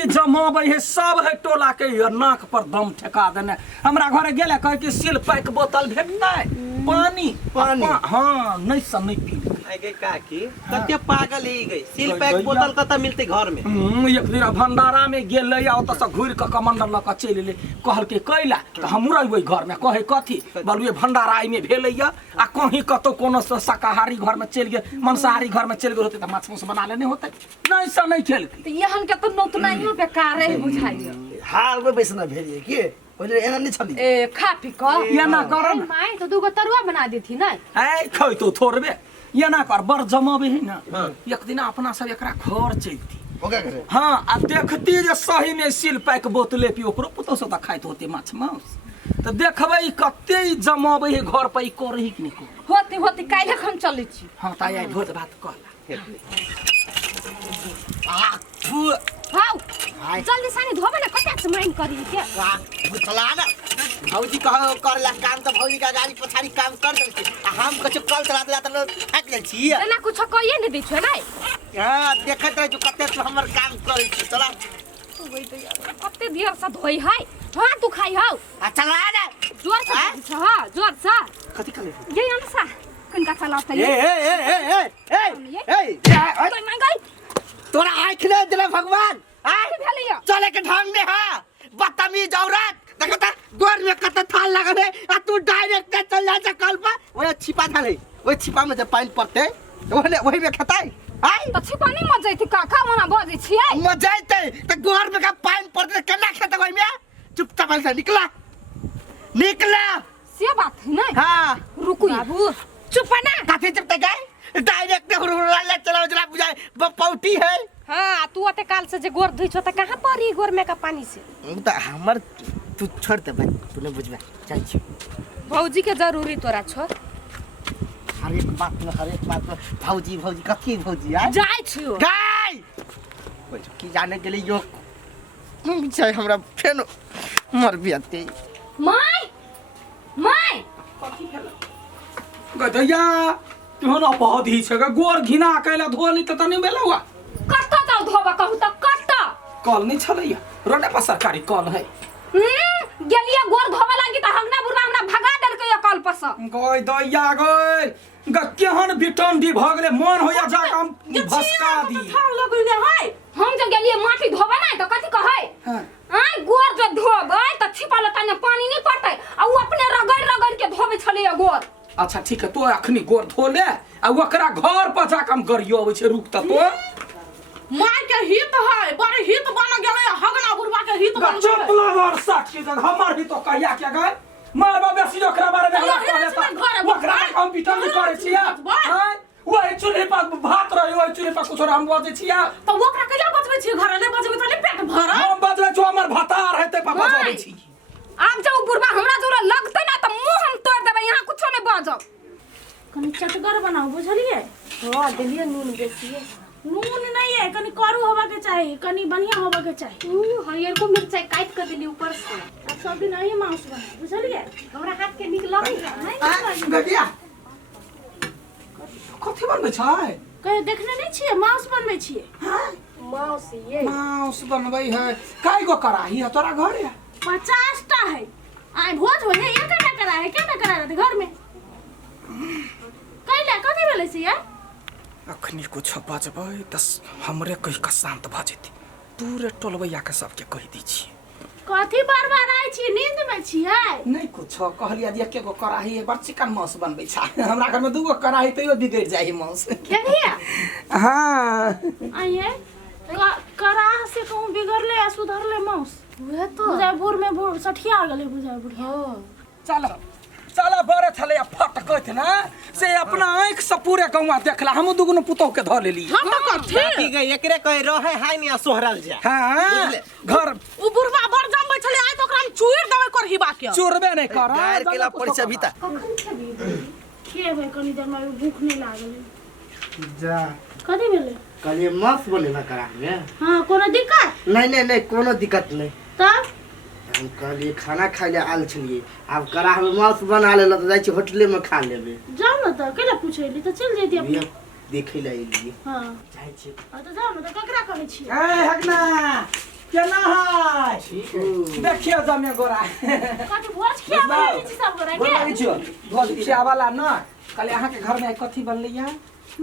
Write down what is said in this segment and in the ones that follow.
की जमाबै है सब है टोला के नाक पर दम ठेका देने हमरा घरे गेले कहे कि सील पैक बोतल भेटतै पानी हाँ नहीं सब नहीं पी आगे काकी कते पागल ही गई सील पैक बोतल कत मिलते घर में एक दिन भंडारा में गेल आ ओत से घुर के कमंडर ल के चल ले कहल के कैला त हम रहबै घर में कहे कथी बोलुए भंडारा आई में भेलैया आ कहीं कतो कोनो शाकाहारी घर में चल गेल मांसाहारी घर में चल गेल होते त माछ मुस बना लेने होते नहीं से नहीं खेल त यहन के त नौतनाइयो बेकार है बुझाइयो हाल में बैसना भेलिए के पहिले एना नहीं छली ए खा पी क ये ना करन माई तो दुगो तरुआ बना देथी न ए खै तो थोरबे ये ना कर बर जमाबे है ना एक दिन अपना सब एकरा घर चलती ओके करे हाँ आ देखती जे सही में सील पैक बोतले पी ओकरो पुतो से त खाइत होते माछ मांस त देखबै कते जमाबै है घर पर करही कि नहीं होती होती काइले हम चलै छी हाँ त आई भोज भात कहला हाउ जल्दी सानी धोबे न कते से माइन करी के चला ना भौजी कहो करला काम त भौजी का गाड़ी पछाड़ी काम कर देल छी हम कछु कल चला देला त हट लेल छी एना कुछ कहिए न दै छ नै हां देखत रह जो कते तो हमर काम करे छी चला वही त यार कते देर से धोई है हां तू खाई हौ आ चला ना जोर से छ हां जोर से कथि करे ये अंसा कनका चलाता ए ए ए ए ए तो मांग गई तोरा आँख ले दिले भगवान आके भेलियो चले के ढंग में हां बदतमीज औरत देखो त द्वार में कते थाल लागल है आ तू डायरेक्ट चल जा छ कल पर ओए छिपा थाले ओए छिपा में जब पानी पड़ते वही में खताई आई त छिपा नहीं मजै थी काका मना बजे छियै मजाइते त द्वार में का पानी पड़ते केना खेत ओइ में चुपचाप से निकला निकला से बात है नहीं हां रुको बाबू चुप ना काथे चुप त गए डायरेक्ट हुरला चला जरा बुझाए पौटी है हां तू अते काल से जे गोर धुइ छ त कहां परी गोर में का पानी से त हमर तू छोड़ दे भाई तूने बुझबा चल छी भौजी के जरूरी तोरा छ हर एक बात में भौजी भौजी कथी भौजी आ जाय छियो गाय की जाने के लिए यो चाहे हमरा फेन मर बियाते माय माय गदैया तोहन अपहदी छ गोर घिना कैला धोली त तनी बेलवा कत्ता त धोबा कहू त कत्ता कल नहीं छलैया रोडे पर सरकारी कल है गेलिए गोर धोबा लागी त हंगना बुरवा हमरा भगा देल के कल पर से गय दैया गय केहन बिटंडी भ गेले मन होया जा हम भसका दी थाल लगने है हम जो गेलिए माटी धोबा ना त कथि कहै हां आई गोर जो धोबै त छिपा लता ने पानी नहीं पड़तै आ उ अपने रगड़ रगड़ के धोबे छलिए गोर अच्छा ठीक है तो अखनी गोर धो ले आ ओकरा घर पर जा काम करियो आबै छै रुक त तो माय के हित है बड़े हित बन गेले हगना बुरवा के हित बन चुप लगर साक्षी जग हमर भी तो कहिया के गए मार बाबा बेसी ओकरा बारे में हमरा कहले त ओकरा हम बिटन करे छिया हां ओइ चूल्हे पर भात रही ओइ चूल्हे पर कुछ हम बजे छिया तो ओकरा कहिया बचबै छी घर ले बचबै त पेट भर हम बजबै जो हमर भतार हेते पर बजबै छी आब जाऊ बुरवा हमरा जोरा लगतै ना त मुंह हम तोड़ देबै यहां कुछो नहीं बाजब कनी चटगर बनाओ बुझलिए हां देलिए नून बेसी नून नहीं है कनी करू होबा के चाहिए कनी बढ़िया होबा के चाहिए हरियर को मिर्चाई काट के देली ऊपर से अब सब दिन नहीं मांस बना बुझलिए हमरा हाथ के निक लगै नहीं गदिया कथि बनबै छै कहे देखने नहीं छिए मांस बनबै छिए मांस ये मांस बनबै है काय गो कराही है तोरा घरे 50 टा है आई भोज हो है एक ना करा है क्या ना करा रहे घर में कैला कथि भेलै से यार अखनी कुछ बजबै त हमरे कहि के शांत भ जेती पूरे टोलबैया के सबके कहि दी छी कथि बार-बार आइ छी नींद में छियै नहीं कुछ कहलिया जे एके गो कराही है बड़ चिकन मांस बनबै छै हमरा घर में दूगो कराही तैयो बिगड़ जाइ मांस के दिया हां आइए कराह से कहूं बिगड़ले या सुधरले मांस उहे तो बुझापुर में बुढ़ सठिया गेले बुझापुर हां चलो चला बरे छले फट कहत ना से अपना आंख से पूरे गौवा देखला हम दुगुनो पुतौ के ध लेली हम तो कथि की गई एकरे कहे रहे हाय ने सोहरल जा हां घर उ बुढ़वा बड़ जम्बै छले आइ तो ओकरा हम चुइर देबै करहिबा के चोरबे नहीं कर गायर केला पड़ी भीतर कखन खेबी के भाई कनी देर में भूख नहीं लागल जा कथि भेले कलिए मांस बनेला करा में हां कोनो दिक्कत नहीं कोनो दिक्कत नहीं तब हम कहलिए खाना खाइले आल छलिए अब करा में मांस बना लेला त जाई छी होटले में खा लेबे जाओ ना त केला पूछैली त चल जैती अपने देखे ला एलिए हां जाई छी आ त जाओ ना त ककरा कहै छी ए हगना केना है देखियो जमे गोरा कति भोज खिया बनै छी सब गोरा बोलै के छियो भोज खिया वाला न कहले अहाँ के घर में कथी बनलै है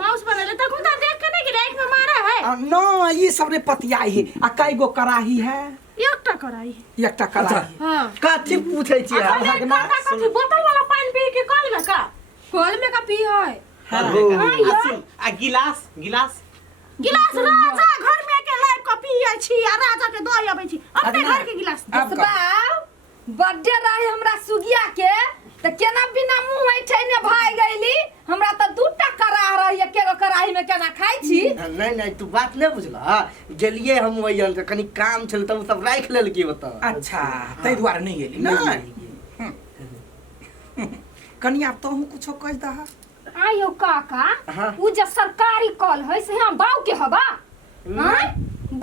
माउस बनले त खुदा देख के नहीं कि रात में मारा है न ये सब ने पतियाई है आ कई गो कराही है एकटा कराई एकटा कराही हां कथी पूछै छी कथि बोतल वाला पानी पी के कल में का पी है आ गिलास गिलास गिलास राजा घर में के लाइव का पियै छी आ राजा के दई आबै छी अपने घर के गिलास बर्थडे रहे हमरा सुगिया के त केना बिना मुंह ऐठने भाई गईली हमरा त दूटा कराह रही एकेगो कराही में केना खाई छी नहीं तू बात नहीं बुझला गेलिए हम वही कनी काम छल तब सब राख लेल की बता अच्छा तै दुआरे नहीं गेली ना कनिया तोहू कुछो कह दहा आयो काका हाँ। उ जे सरकारी कॉल है से हम बाऊ के हबा हां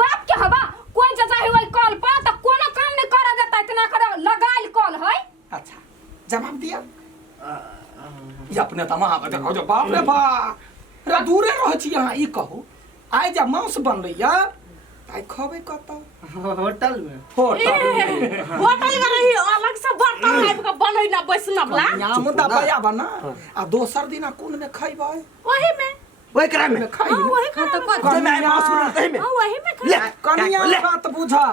बाप के हबा कोई जे चाहे ओई कॉल पर त कोनो काम नहीं करे देता इतना करे लगाइल कॉल है अच्छा जवाब दिया ये अपने तमाम देखो जो बाप रे बाप रे दूरे रह छी यहाँ ई कहू आइ जा मांस बनलै या आइ खबे कतौ होटल में होटल में रही अलग से बर्तन लाइव का बनै ना बैसनबला याम दा पाया बना आ दोसर दिना कोन में खइबै वही में वही करा में खाई वही खाता मैं मांस रहते में वही में ले कनिया बात बुझा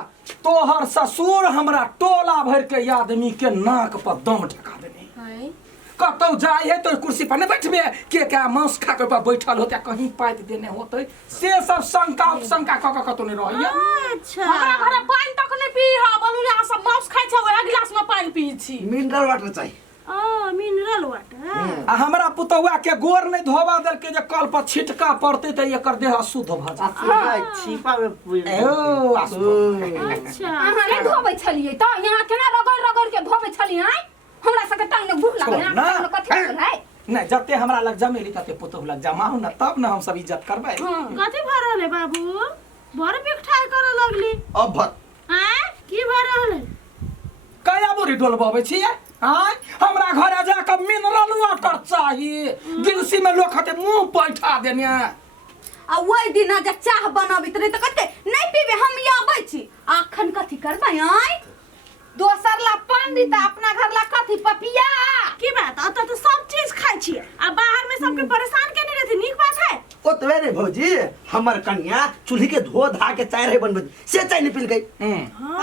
तोहर ससुर हमरा टोला भर के आदमी के नाक पर दम ठका देने है कतौ जाए है तो कुर्सी पर नहीं बैठबे के क्या मांस खा के ऊपर बैठल होते कहीं पाइत देने होते से सब शंका उपशंका क क कतो नहीं रहइया अच्छा हमरा घरे पानी तक नहीं पी हा बलुया सब मांस खाइ छ ओरा गिलास में पानी पी छी मिनरल वाटर चाहिए मिनरल वाटर आ हमरा पुतौआ के गोर नहीं धोबा देल के जे कल पर छिटका पड़ते त एकर देह अशुद्ध भ जाए छिपा में ओ अच्छा अहाँ नहीं धोबै छलिए त यहाँ केना रगड़ रगड़ के धोबै छलिए आइ हमरा सके टांग में भूख लागल ना। ना कथि भेल है नहीं जते हमरा लग जमेली तते पुतौ लग जमाऊ ना तब ना हम सब इज्जत करबै कथि भ रहल है बाबू बड़ बिकठाई करे लगली अब भत हैं की भ रहल है कया बोरी डोलबाबै छियै हां हमरा घरे जा के मिनरल वाटर चाहिए गिलसी में लोग खाते मुंह पैठा देने आ ओइ दिन जे चाह बनाबित रही त कते नहीं पीबे हम या आबै छी आखन कथि करबै आइ दोसर ला पंडित अपना घर ला कथि पपिया की बात अत तो सब चीज खाइ छी आ बाहर में सबके परेशान केने रहथि नीक बात है ओतबे रे भौजी हमर कन्या चूल्ही के धो धा के चाय रहे बनबे से चाय नहीं पील गई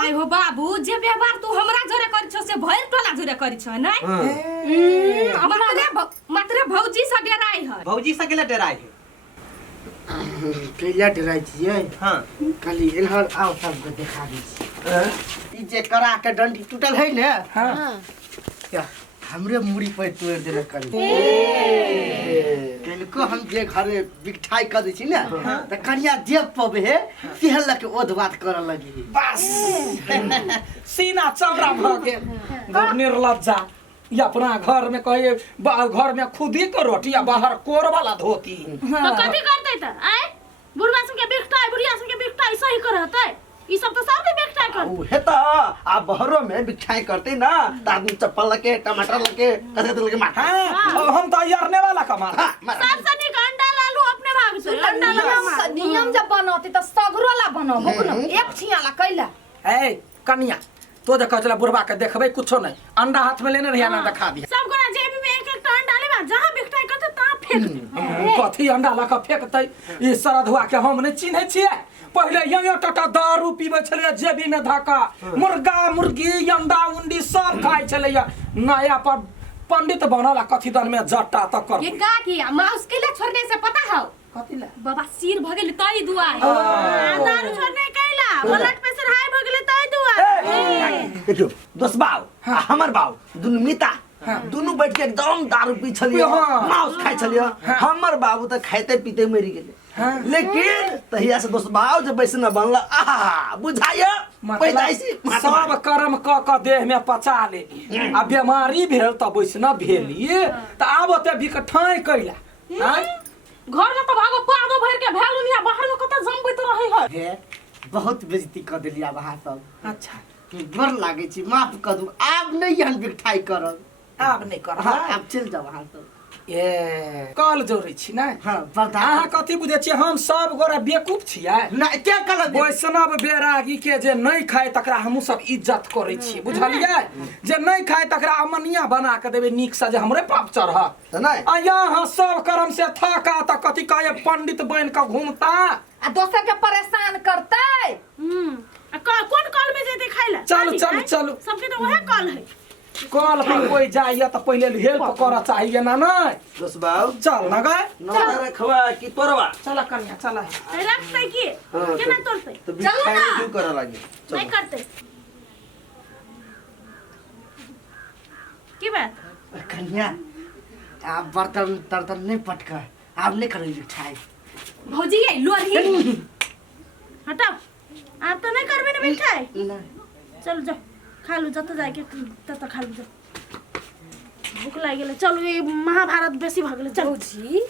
आइ हो बाबू जे व्यवहार तू हमरा जोरे करि छ से भइल टोला जोरे करि छ नै मात्र भौजी से डराई है भौजी से केले डराई है कैला डराई छियै हां खाली इधर आओ सबको दिखा दी ई जे करा के डंडी टूटल है ने हां क्या हमरे मुड़ी पे तोड़ देले करी केनको हम जे घरे बिकठाई कर दै छी ने त कन्या जे पबे है केहल के ओध बात कर लगी बस सीना चौड़ा भ गेल निर्लज्जा ये अपना घर में कहे घर में खुद ही को रोटी या बाहर कोर वाला धोती तो कथि करते त आय बुढ़वा सब के बिकठाई बुढ़िया सब के बिकठाई सही करते ई सब तो सब बिकठाई कर ऊ है त आ बहरो में बिकठाई करते ना त आदमी चप्पल लके टमाटर लके कदे लके मार हां हम तो यरने वाला कमाल सबसे निक अंडा लालू अपने भाग से अंडा लगा नियम जब बनौती त सगरो ला बनाबो न एक छिया ला कैला ए कन्या तो जे कहला बुढ़वा के देखबै कुछो नहीं अंडा हाथ में लेने रहिया ना दिखा दिया सब गोरा जेबी में एक एक अंडा लेबा जहां बिकठाई करते ता फेंक दे कथी अंडा ला के फेंकतै ई सरधवा के हम नहीं चिन्है छियै पहले यो टटा दारू पीबै छलै जेबी में धाका मुर्गा मुर्गी अंडा उंडी सब खाइ छलै नया पर पंडित बनला कथी दन में जट्टा तक कर ये का किया माउस के लिए छोड़ने से पता है कथी ला बाबा सिर भ गेल तई दुआ दारू छोड़ने कैला ब्लड प्रेशर हाई भ गेले तई दुआ देखियो दोस्त बाऊ हमर बाऊ दुनु मिता दुनु बैठ के एकदम दारू पी छलियो मांस खाइ छलियो हमर बाबू त खाइते पीते मरि गेले लेकिन तहिया से दोस्त बाऊ जब वैष्णव बनला आहा बुझाया पैदाइशी सब कर्म क देह में पचा लेली आ बीमारी भेल त वैष्णव भेली त आब ओते बिकठाई कैला घर में तो भागो पादो भर के भेलुनिया बाहर में कत जमबैत रहै है बहुत बेइज्जती कर देलिया बाहर सब अच्छा डर लागे छी माफ कर दू आब नहीं हम बिकठाई करब आब नहीं कर हाँ अब चल जाओ वहां सब ए कल जोड़ै छी ना हाँ बर्दाश्त अहाँ कथी बुझै छियै हम सब गोरा बेवकूफ छियै नहीं क्या गलत वैष्णव बैरागी के जे नहीं खाए तकरा हमहू सब इज्जत करै छी बुझलियै जे नहीं खाए तकरा अमनिया बना के देबै नीक से जे हमरे पाप चढ़त तो नहीं आ यहाँ सब कर्म से थका त कथी कहे पंडित बन के घूमता आ दोसर के परेशान करते कौन कॉल में जेते खाइ ला चलू, चलू, चलू। सबके तो वह कॉल है कल पर कोई जाइए तो पहले हेल्प कर चाहिए ना नहीं दोस्त बाबू चल ना गए नौकर रखवा कि तोरवा चला कन्या चला रखते की केना तोड़ते तो चलो बिठाई ना। क्यों करा लगे नहीं करते की बात कन्या आप बर्तन तर्तन नहीं पटका आप नहीं करेंगे ठाई भौजी ये लोरही हटाओ आप तो नहीं करबे ना मिठाई नहीं चल जाओ खा लू जत जाके तत खा लू जाओ भूख लाग गेले चलू ये महाभारत बेसी भ गेले चल भौजी